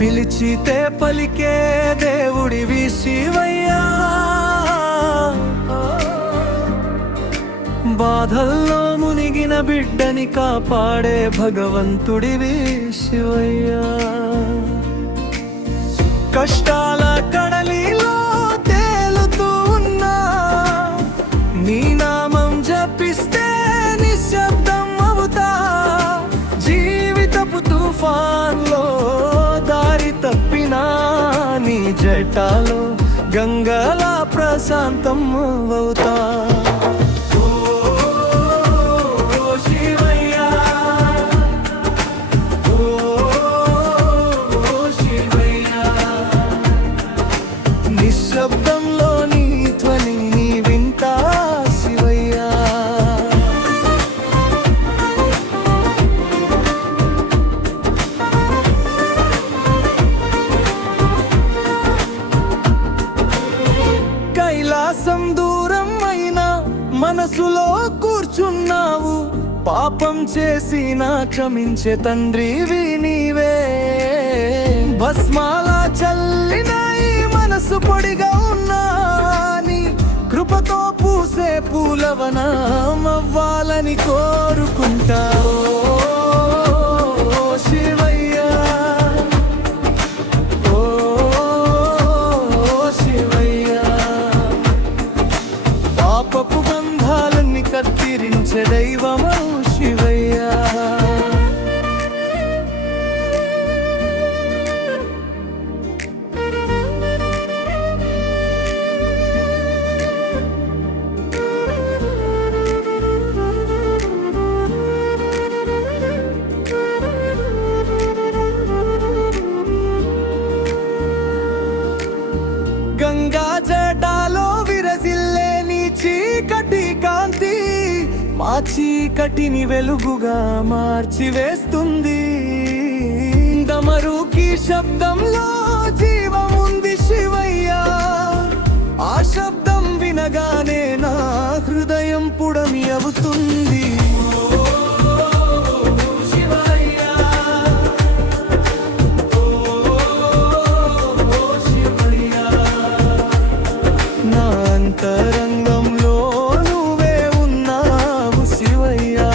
పిలిచితే పలికే దేవుడివి శివయ్యా, బాధల్లో మునిగిన బిడ్డని కాపాడే భగవంతుడివి శివయ్యా. కష్టాల కడలిలో తేలుతూ ఉన్నా నీ నామం జపిస్తే నిశ్శబ్దం అవుతా. జీవితపు తుఫాన్లో దారి తప్పినా నీ జటాలో గంగలా ప్రశాంతం అవుతా. నిశ్శబ్దంలో నీ ధ్వని నీ వింటా శివయ్యా. కైలాసం దూరం అయినా మనసులో కూర్చున్నావు. పాపం చేసినా క్షమించే తండ్రివి నీవే. భస్మాల చల్లిన మనసు పొడిగా ఉన్నా నీ కృపతో పూసే పూలవనమవ్వాలని కోరుకుంటా. ఓ శివయ్యా, ఓ శివయ్యా, పాపపు బంధాలన్నీ కత్తిరించే దైవమా శివయ్యా. గంగా జటాలో విరజిల్లే నీ చీకటి కాంతి మా చీకటిని వెలుగుగా మార్చివేస్తుంది. డమరుకి శబ్దంలో జీవముంది శివయ్యా. ఆ శబ్దం వినగానే నా హృదయం పుడమి అవుతుంది. అంతరంగంలో నువ్వే ఉన్నావు శివయ్యా.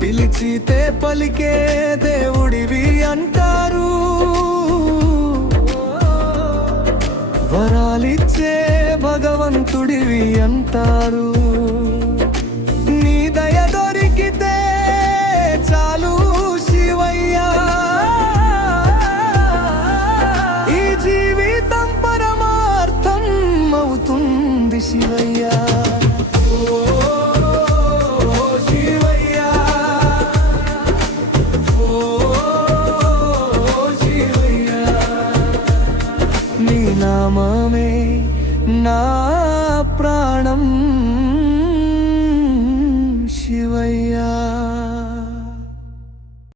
పిలిచితే పలికే దేవుడివి అంటారు. వరాలిచ్చే భగవంతుడివి అంటారు. నీ దయ దొరికితే చాలు శివయ్యా. ఈ జీవితం పరమార్థం అవుతుంది శివయ్యా. ఓ శివయ్యా, ఓ శివయ్యా, నీ నామమే నా ప్రాణం.